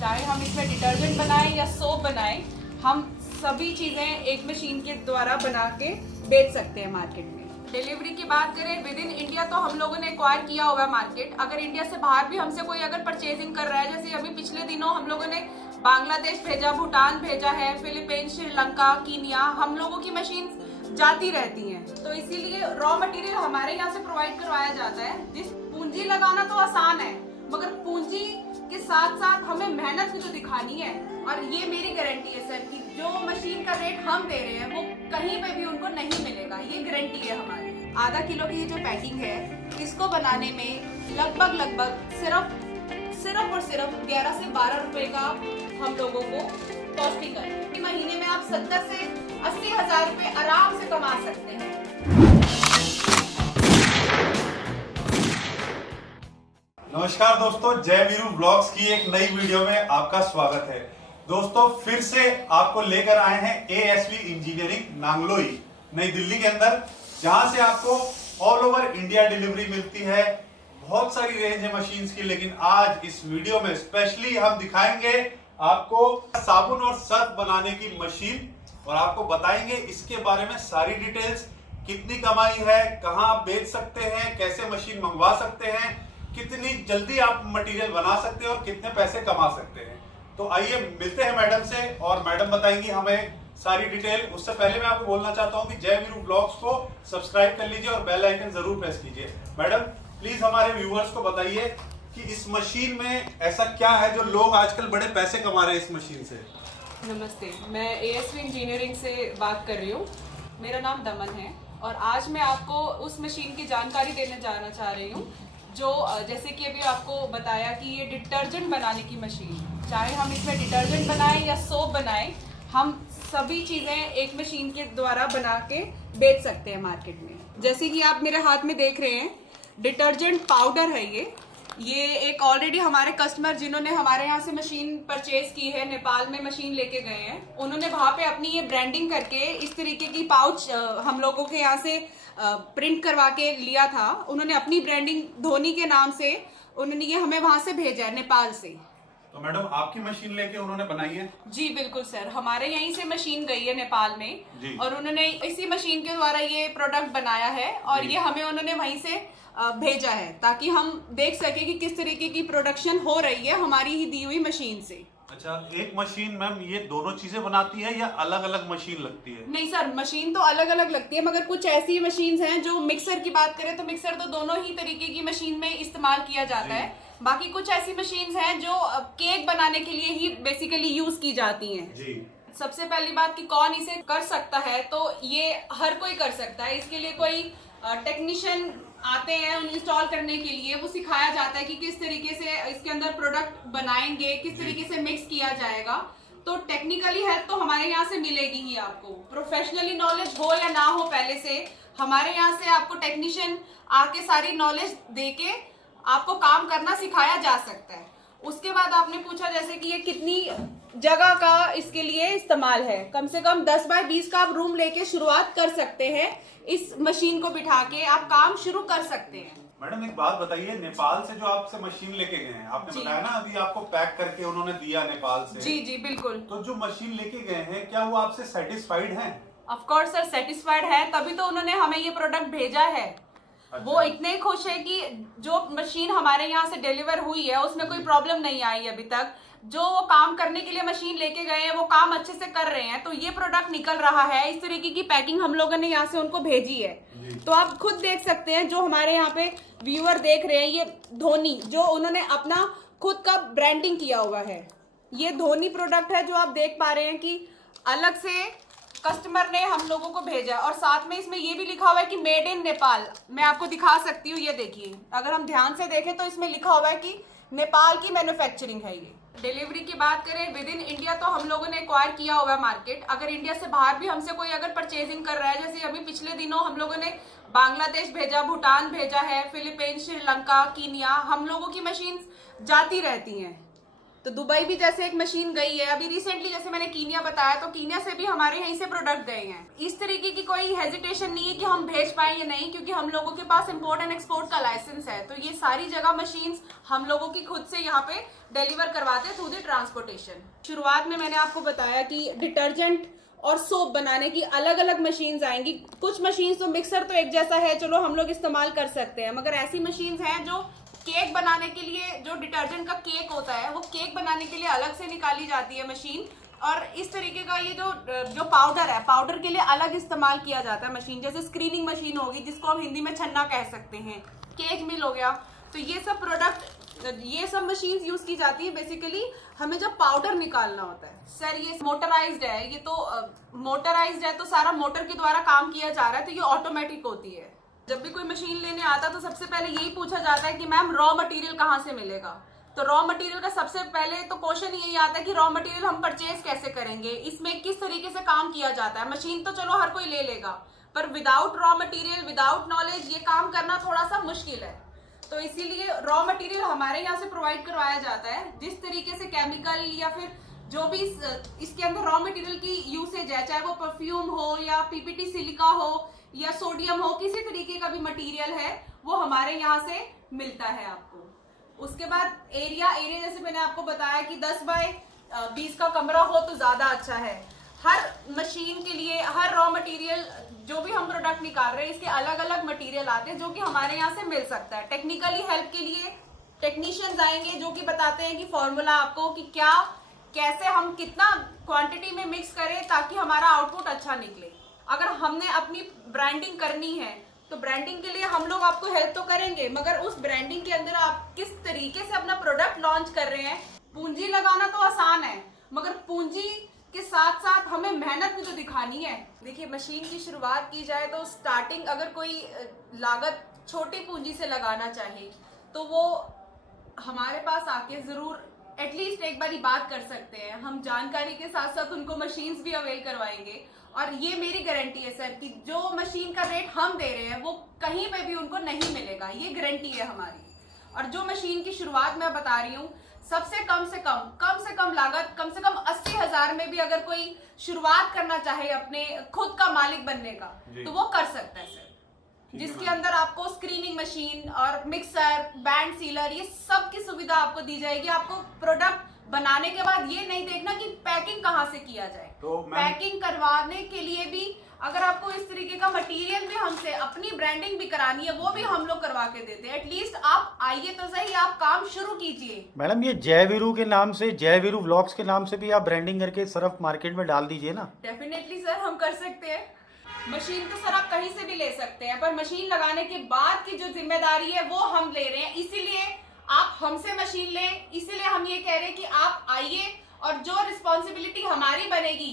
चाहे हम इसमें डिटर्जेंट बनाएं या सोप बनाएं, हम सभी चीज़ें एक मशीन के द्वारा बना के बेच सकते हैं मार्केट में। डिलीवरी की बात करें विद इन इंडिया तो हम लोगों ने एक्वायर किया हुआ है मार्केट। अगर इंडिया से बाहर भी हमसे कोई अगर परचेजिंग कर रहा है, जैसे अभी पिछले दिनों हम लोगों ने बांग्लादेश भेजा, भूटान भेजा है, फिलीपींस, श्रीलंका, कीनिया, हम लोगों की मशीन जाती रहती हैं। तो इसीलिए रॉ मटेरियल हमारे यहाँ से प्रोवाइड करवाया जाता है। जिस पूंजी लगाना तो आसान है, मगर पूंजी के साथ साथ हमें मेहनत भी तो दिखानी है। और ये मेरी गारंटी है सर कि जो मशीन का रेट हम दे रहे हैं वो कहीं पे भी उनको नहीं मिलेगा, ये गारंटी है हमारी। आधा किलो की ये जो पैकिंग है, इसको बनाने में लगभग सिर्फ और सिर्फ 11 से 12 रुपए का हम लोगों को कॉस्टिंग है। महीने में आप 70 से 80 हजार रुपए आराम से कमा सकते हैं। नमस्कार दोस्तों, जय वीरू ब्लॉग्स की एक नई वीडियो में आपका स्वागत है। दोस्तों फिर से आपको लेकर आए हैं एएसवी इंजीनियरिंग नांगलोई नई दिल्ली के अंदर, जहां से आपको ऑल ओवर इंडिया डिलीवरी मिलती है। बहुत सारी रेंज है मशीन्स की, लेकिन आज इस वीडियो में स्पेशली हम दिखाएंगे आपको साबुन और सर्फ बनाने की मशीन और आपको बताएंगे इसके बारे में सारी डिटेल्स, कितनी कमाई है, कहां आप बेच सकते हैं, कैसे मशीन मंगवा सकते हैं, कितनी जल्दी आप मटेरियल बना सकते हैं और कितने पैसे कमा सकते हैं। तो आइए मिलते हैं मैडम से और मैडम बताएंगी हमें सारी डिटेल। उससे पहले मैं आपको बोलना चाहता हूं कि जय वीरू ब्लॉग्स को सब्सक्राइब कर लीजिए और बेल आइकन जरूर प्रेस कीजिए। मैडम प्लीज हमारे व्यूअर्स को बताइए कि इस मशीन में ऐसा क्या है जो लोग आजकल बड़े पैसे कमा रहे हैं इस मशीन से। नमस्ते, मैं एएसवी इंजीनियरिंग से बात कर रही हूँ। मेरा नाम दमन है और आज मैं आपको उस मशीन की जानकारी देने जाना चाह रही हूँ जो जैसे कि अभी आपको बताया कि ये डिटर्जेंट बनाने की मशीन, चाहे हम इसमें डिटर्जेंट बनाएं या सोप बनाएं, हम सभी चीज़ें एक मशीन के द्वारा बना के बेच सकते हैं मार्केट में। जैसे कि आप मेरे हाथ में देख रहे हैं, डिटर्जेंट पाउडर है ये एक ऑलरेडी हमारे कस्टमर जिन्होंने हमारे यहाँ से मशीन परचेज की है, नेपाल में मशीन लेके गए हैं, उन्होंने वहाँ पे अपनी ये ब्रांडिंग करके इस तरीके की पाउच हम लोगों के यहाँ से प्रिंट करवा के लिया था। उन्होंने अपनी ब्रांडिंग धोनी के नाम से उन्होंने ये हमें वहाँ से भेजा है, नेपाल से। तो मैडम आपकी मशीन लेके उन्होंने बनाई है? जी बिल्कुल सर, हमारे यहीं से मशीन गई है नेपाल में और उन्होंने इसी मशीन के द्वारा ये प्रोडक्ट बनाया है और ये हमें उन्होंने वहीं से भेजा है ताकि हम देख सके कि किस तरीके की प्रोडक्शन हो रही है हमारी ही दी हुई मशीन से। अच्छा, एक मशीन मैम ये दोनों चीजें बनाती है या अलग अलग मशीन लगती है? नहीं सर, मशीन तो अलग अलग लगती है, मगर कुछ ऐसी मशीन हैं जो मिक्सर की बात करें तो मिक्सर तो दोनों ही तरीके की मशीन में इस्तेमाल किया जाता है। बाकी कुछ ऐसी मशीन हैं जो केक बनाने के लिए ही बेसिकली यूज की जाती हैं। जी। सबसे पहली बात कि कौन इसे कर सकता है, तो ये हर कोई कर सकता है। इसके लिए कोई टेक्नीशियन आते हैं उन्हें इंस्टॉल करने के लिए, वो सिखाया जाता है कि किस तरीके से इसके अंदर प्रोडक्ट बनाएंगे, किस तरीके से मिक्स किया जाएगा। तो टेक्निकली हेल्प तो हमारे यहाँ से मिलेगी ही आपको। प्रोफेशनली नॉलेज हो या ना हो, पहले से हमारे यहाँ से आपको टेक्नीशियन आके सारी नॉलेज देके आपको काम करना सिखाया जा सकता है। उसके बाद आपने पूछा जैसे कि ये कितनी जगह का इसके लिए इस्तेमाल है, कम से कम 10 बाय 20 का आप रूम लेके शुरुआत कर सकते हैं। इस मशीन को बिठा के आप काम शुरू कर सकते हैं। मैडम एक बात बताइए, नेपाल से जो आपसे मशीन लेके गए हैं, आपने बताया ना अभी आपको पैक करके उन्होंने दिया नेपाल से। जी बिल्कुल। तो जो मशीन लेके गए हैं क्या वो आपसे सेटिस्फाइड हैं? ऑफ कोर्स सर, सेटिस्फाइड है, तभी तो उन्होंने हमें ये प्रोडक्ट भेजा है। अच्छा। वो इतने खुश है कि जो मशीन हमारे यहाँ से डिलीवर हुई है उसमें कोई प्रॉब्लम नहीं आई अभी तक। जो वो काम करने के लिए मशीन लेके गए हैं वो काम अच्छे से कर रहे हैं, तो ये प्रोडक्ट निकल रहा है। इस तरीके की पैकिंग हम लोगों ने यहाँ से उनको भेजी है। तो आप खुद देख सकते हैं, जो हमारे यहाँ पे व्यूअर देख रहे हैं, ये धोनी जो उन्होंने अपना खुद का ब्रांडिंग किया हुआ है, ये धोनी प्रोडक्ट है जो आप देख पा रहे हैं कि अलग से कस्टमर ने हम लोगों को भेजा। और साथ में इसमें ये भी लिखा हुआ है कि मेड इन नेपाल। मैं आपको दिखा सकती हूँ, ये देखिए, अगर हम ध्यान से देखें तो इसमें लिखा हुआ है कि नेपाल की मैन्युफैक्चरिंग है ये। डिलीवरी की बात करें विद इन इंडिया तो हम लोगों ने एक्वायर किया हुआ है मार्केट। अगर इंडिया से बाहर भी हमसे कोई अगर परचेजिंग कर रहा है, जैसे अभी पिछले दिनों हम लोगों ने बांग्लादेश भेजा, भूटान भेजा है, फिलीपींस, श्रीलंका, कीनिया, हम लोगों की मशीन जाती रहती हैं। तो दुबई भी जैसे एक मशीन गई है, अभी रिसेंटली जैसे मैंने कीनिया बताया, तो कीनिया से भी हमारे यहीं से प्रोडक्ट गए हैं। इस तरीके की कोई हेजिटेशन नहीं है कि हम भेज पाए या नहीं, क्योंकि हम लोगों के पास इम्पोर्ट एंड एक्सपोर्ट का लाइसेंस है। तो ये सारी जगह मशीन्स हम लोगों की खुद से यहाँ पे डिलीवर करवाते हैं थ्रू द ट्रांसपोर्टेशन। शुरुआत में मैंने आपको बताया कि डिटर्जेंट और सोप बनाने की अलग अलग मशीन्स आएंगी। कुछ मशीन्स तो मिक्सर तो एक जैसा है, चलो हम लोग इस्तेमाल कर सकते हैं, मगर ऐसी मशीन्स हैं जो केक बनाने के लिए, जो डिटर्जेंट का केक होता है वो केक बनाने के लिए अलग से निकाली जाती है मशीन। और इस तरीके का ये जो पाउडर है, पाउडर के लिए अलग इस्तेमाल किया जाता है मशीन। जैसे स्क्रीनिंग मशीन होगी, जिसको हम हिंदी में छन्ना कह सकते हैं, केक मिल हो गया। तो ये सब प्रोडक्ट, ये सब मशीन्स यूज की जाती है बेसिकली हमें जब पाउडर निकालना होता है। सर ये मोटराइज्ड है, ये तो मोटराइज्ड है, तो सारा मोटर के द्वारा काम किया जा रहा है, तो ये ऑटोमेटिक होती है। जब भी कोई मशीन लेने आता है तो सबसे पहले यही पूछा जाता है कि मैम रॉ मटेरियल कहाँ से मिलेगा। तो रॉ मटेरियल का सबसे पहले तो क्वेश्चन यही आता है कि रॉ मटेरियल हम परचेज कैसे करेंगे, इसमें किस तरीके से काम किया जाता है। मशीन तो चलो हर कोई ले लेगा, पर without raw material, without knowledge ये काम करना थोड़ा सा मुश्किल है। तो इसीलिए रॉ मटेरियल हमारे यहाँ से प्रोवाइड करवाया जाता है। जिस तरीके से केमिकल या फिर जो भी इसके अंदर रॉ मटेरियल की यूसेज है, चाहे वो परफ्यूम हो या पीपीटी सिलिका हो या सोडियम हो, किसी तरीके का भी मटेरियल है, वो हमारे यहाँ से मिलता है आपको। उसके बाद एरिया जैसे मैंने आपको बताया कि 10 बाय 20 का कमरा हो तो ज्यादा अच्छा है। हर मशीन के लिए, हर रॉ मटेरियल, जो भी हम प्रोडक्ट निकाल रहे हैं, इसके अलग अलग मटेरियल आते हैं जो कि हमारे यहाँ से मिल सकता है। टेक्निकली हेल्प के लिए टेक्नीशियंस आएंगे जो कि बताते हैं कि फॉर्मूला आपको कि क्या, कैसे हम कितना क्वांटिटी में मिक्स करें ताकि हमारा आउटपुट अच्छा निकले। अगर हमने अपनी ब्रांडिंग करनी है तो ब्रांडिंग के लिए हम लोग आपको हेल्प तो करेंगे, मगर उस ब्रांडिंग के अंदर आप किस तरीके से अपना प्रोडक्ट लॉन्च कर रहे हैं। पूंजी लगाना तो आसान है, मगर पूंजी के साथ साथ हमें मेहनत भी तो दिखानी है। देखिए, मशीन की शुरुआत की जाए तो स्टार्टिंग अगर कोई लागत छोटी पूंजी से लगाना चाहे तो वो हमारे पास आके जरूर एटलीस्ट एक बारी बात कर सकते हैं। हम जानकारी के साथ साथ उनको मशीन्स भी अवेल करवाएंगे। और ये मेरी गारंटी है सर कि जो मशीन का रेट हम दे रहे हैं वो कहीं पे भी उनको नहीं मिलेगा, ये गारंटी है हमारी। और जो मशीन की शुरुआत मैं बता रही हूँ, सबसे कम से कम लागत, कम से कम 80,000 में भी अगर कोई शुरुआत करना चाहे अपने खुद का मालिक बनने का, तो वो कर सकता है सर। जिसके अंदर आपको स्क्रीनिंग मशीन और मिक्सर, बैंड सीलर, ये सब की सुविधा आपको दी जाएगी। आपको प्रोडक्ट बनाने के बाद ये नहीं देखना कि पैकिंग कहाँ से किया जाए। तो पैकिंग करवाने के लिए भी अगर आपको इस तरीके का मटेरियल भी हमसे अपनी ब्रांडिंग भी करानी है, वो भी हम लोग करवा के देते हैं। एटलीस्ट आप आइए तो सही, आप काम शुरू कीजिए। मैडम, ये जय वीरू के नाम से, जय वीरू व्लॉग्स के नाम से भी आप ब्रांडिंग करके सरफ मार्केट में डाल दीजिए ना। डेफिनेटली सर, हम कर सकते हैं। मशीन तो सर आप कहीं से भी ले सकते हैं, पर मशीन लगाने के बाद की जो जिम्मेदारी है वो हम ले रहे हैं। इसीलिए आप हमसे मशीन लें, इसीलिए हम ये कह रहे हैं कि आप आइए और जो रिस्पॉन्सिबिलिटी हमारी बनेगी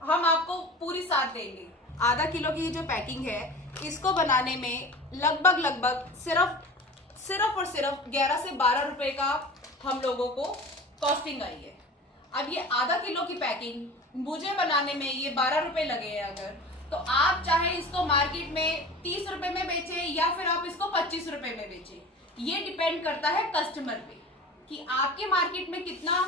हम आपको पूरी साथ देंगे। आधा किलो की जो पैकिंग है, इसको बनाने में लगभग सिर्फ और सिर्फ 11 से 12 रुपए का हम लोगों को कॉस्टिंग आई है। अब ये आधा किलो की पैकिंग मुझे बनाने में ये 12 रुपए लगे हैं, अगर तो आप चाहे इसको मार्केट में 30 रुपए में बेचे या फिर आप इसको 25 रुपए में बेचे, ये डिपेंड करता है कस्टमर पे कि आपके मार्केट में कितना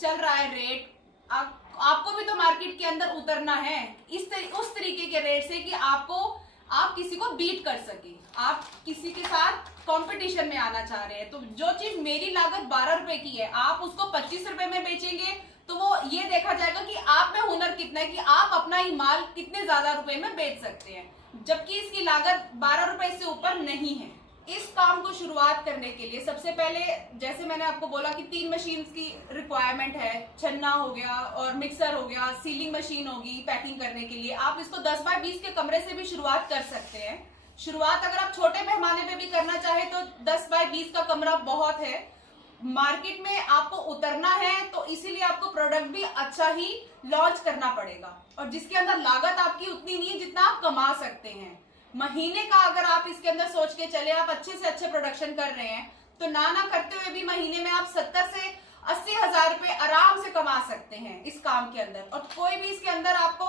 चल रहा है रेट। आपको भी तो मार्केट के अंदर उतरना है उस तरीके के रेट से कि आप किसी को बीट कर सके, आप किसी के साथ कंपटीशन में आना चाह रहे हैं। तो जो चीज मेरी लागत 12 रुपए की है, आप उसको 25 रुपए में बेचेंगे तो वो ये देखा जाएगा कि आप में हुनर कितना है कि आप अपना ही माल कितने ज्यादा रुपए में बेच सकते हैं, जबकि इसकी लागत 12 रुपए से ऊपर नहीं है। इस काम को शुरुआत करने के लिए सबसे पहले, जैसे मैंने आपको बोला कि 3 मशीन्स की रिक्वायरमेंट है। छन्ना हो गया और मिक्सर हो गया, सीलिंग मशीन होगी पैकिंग करने के लिए। आप इसको 10 बाय 20 के कमरे से भी शुरुआत कर सकते हैं। शुरुआत अगर आप छोटे पैमाने पे भी करना चाहे तो 10 बाय 20 का कमरा बहुत है। मार्केट में आपको उतरना है तो इसीलिए आपको प्रोडक्ट भी अच्छा ही लॉन्च करना पड़ेगा, और जिसके अंदर लागत आपकी उतनी नहीं है जितना आप कमा सकते हैं। महीने का अगर आप इसके अंदर सोच के चले, आप अच्छे से अच्छे प्रोडक्शन कर रहे हैं तो ना करते हुए भी महीने में आप 70 से 80,000 रुपए आराम से कमा सकते हैं इस काम के अंदर। और कोई भी इसके अंदर आपको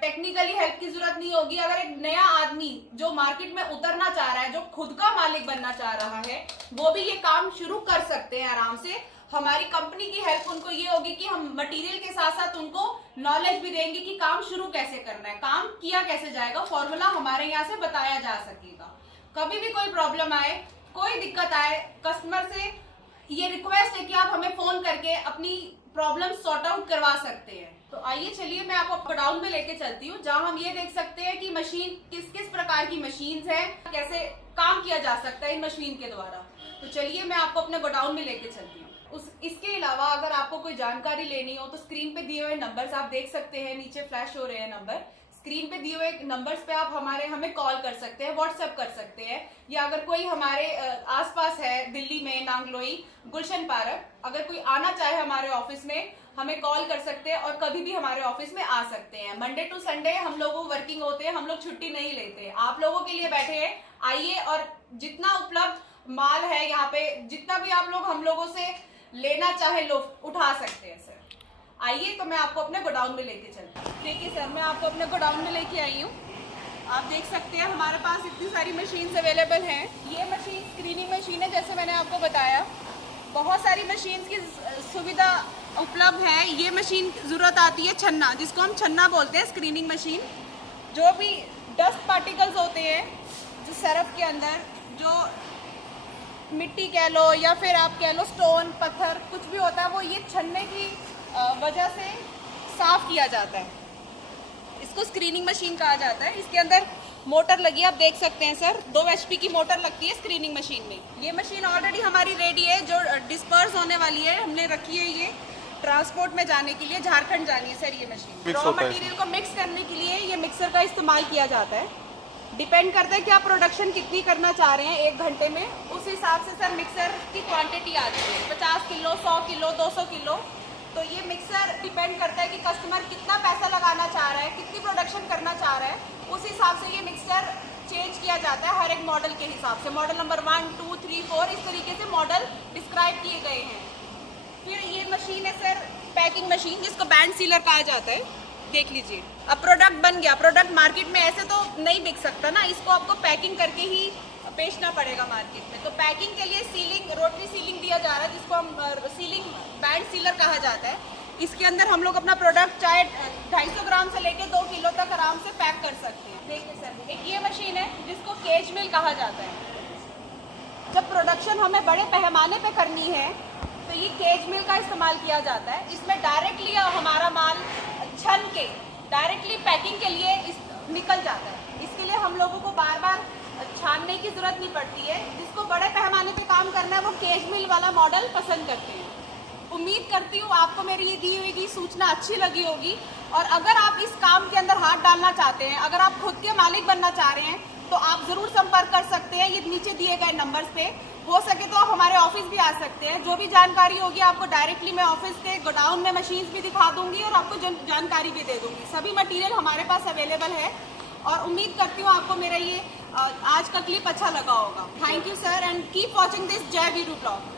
टेक्निकली हेल्प की जरूरत नहीं होगी। अगर एक नया आदमी जो मार्केट में उतरना चाह रहा है, जो खुद का मालिक बनना चाह रहा है, वो भी ये काम शुरू कर सकते हैं आराम से। हमारी कंपनी की हेल्प उनको ये होगी कि हम मटेरियल के साथ साथ उनको नॉलेज भी देंगे कि काम शुरू कैसे करना है, काम किया कैसे जाएगा, फॉर्मूला हमारे यहाँ से बताया जा सकेगा। कभी भी कोई प्रॉब्लम आए, कोई दिक्कत आए, कस्टमर से ये रिक्वेस्ट है कि आप हमें फोन करके अपनी प्रॉब्लम सॉर्ट आउट करवा सकते हैं। तो आइए चलिए मैं आपको गोडाउन में लेके चलती हूँ, जहाँ हम ये देख सकते हैं कि मशीन किस किस प्रकार की मशीन है, कैसे काम किया जा सकता है इन मशीन के द्वारा। तो चलिए मैं आपको अपने गोडाउन में लेके चलती हूँ। इसके अलावा अगर आपको कोई जानकारी लेनी हो तो स्क्रीन पे दिए हुए नंबर्स आप देख सकते हैं, नीचे फ्लैश हो रहे हैं नंबर। स्क्रीन पे दिए हुए नंबर्स पे आप हमें कॉल कर सकते हैं, व्हाट्सएप कर सकते हैं, या अगर कोई हमारे आसपास है दिल्ली में, नांगलोई, गुलशन पार्क, अगर कोई आना चाहे हमारे ऑफिस में, हमें कॉल कर सकते हैं और कभी भी हमारे ऑफिस में आ सकते हैं। मंडे टू संडे हम लोग वर्किंग होते हैं, हम लोग छुट्टी नहीं लेते। आप लोगों के लिए बैठे हैं, आइए और जितना उपलब्ध माल है यहाँ पे, जितना भी आप लोग हम लोगों से लेना चाहे लो उठा सकते हैं सर। आइए तो मैं आपको अपने गोडाउन में लेके चलती हूँ। देखिए सर, मैं आपको अपने गोडाउन में लेके आई हूँ। आप देख सकते हैं हमारे पास इतनी सारी मशीन्स अवेलेबल हैं। ये मशीन स्क्रीनिंग मशीन है, जैसे मैंने आपको बताया। बहुत सारी मशीन्स की सुविधा उपलब्ध है। ये मशीन ज़रूरत आती है छन्ना, जिसको हम छन्ना बोलते हैं, स्क्रीनिंग मशीन। जो भी डस्ट पार्टिकल्स होते हैं जो सरफ के अंदर, जो मिट्टी कह लो या फिर आप कह लो स्टोन, पत्थर, कुछ भी होता है, वो ये छन्ने की वजह से साफ किया जाता है। इसको स्क्रीनिंग मशीन कहा जाता है। इसके अंदर मोटर लगी है, आप देख सकते हैं सर, 2 HP की मोटर लगती है स्क्रीनिंग मशीन में। ये मशीन ऑलरेडी हमारी रेडी है, जो डिस्पर्स होने वाली है, हमने रखी है ये ट्रांसपोर्ट में जाने के लिए। झारखंड जानी है सर ये मशीन। रॉ मटेरियल को मिक्स करने के लिए ये मिक्सर का इस्तेमाल किया जाता है। डिपेंड करता है कि आप प्रोडक्शन कितनी करना चाह रहे हैं 1 घंटे में, उस हिसाब से सर मिक्सर की क्वांटिटी आती है। 50 किलो, 100 किलो, 200 किलो। तो ये मिक्सर डिपेंड करता है कि कस्टमर कितना पैसा लगाना चाह रहा है, कितनी प्रोडक्शन करना चाह रहा है, उस हिसाब से ये मिक्सर चेंज किया जाता है हर एक मॉडल के हिसाब से। मॉडल नंबर 1, 2, 3, 4 इस तरीके से मॉडल डिस्क्राइब किए गए हैं। फिर ये मशीन है सर पैकिंग मशीन, जिसको बैंड सीलर कहा जाता है। देख लीजिए, अब प्रोडक्ट बन गया। प्रोडक्ट मार्केट में ऐसे तो नहीं बिक सकता ना, इसको आपको पैकिंग करके ही बेचना पड़ेगा मार्केट में। तो पैकिंग के लिए सीलिंग, रोटरी सीलिंग दिया जा रहा है, जिसको हम सीलिंग बैंड सीलर कहा जाता है। इसके अंदर हम लोग अपना प्रोडक्ट चाहे 250 ग्राम से लेके 2 किलो तक आराम से पैक कर सकते हैं। देखिए सर, एक ये मशीन है जिसको केज मिल कहा जाता है। जब प्रोडक्शन हमें बड़े पैमाने पे करनी है तो ये केज मिल का इस्तेमाल किया जाता है। इसमें डायरेक्टली हमारा माल छन के डायरेक्टली पैकिंग के लिए निकल जाता है। इसके लिए हम लोगों को बार बार छानने की जरूरत नहीं पड़ती है। जिसको बड़े पैमाने पे काम करना है वो केज मिल वाला मॉडल पसंद करते हैं। उम्मीद करती हूँ आपको मेरी ये दी हुई सूचना अच्छी लगी होगी। और अगर आप इस काम के अंदर हाथ डालना चाहते हैं, अगर आप खुद के मालिक बनना चाह रहे हैं, तो आप ज़रूर संपर्क कर सकते हैं ये नीचे दिए गए नंबर्स पे। हो सके तो आप हमारे ऑफिस भी आ सकते हैं। जो भी जानकारी होगी आपको डायरेक्टली मैं ऑफिस के गोडाउन में मशीन्स भी दिखा दूंगी और आपको जानकारी भी दे दूंगी। सभी मटेरियल हमारे पास अवेलेबल है और उम्मीद करती हूँ आपको मेरा ये आज का क्लिप अच्छा लगा होगा। Thank you sir and keep watching this जय वीरू ब्लॉग।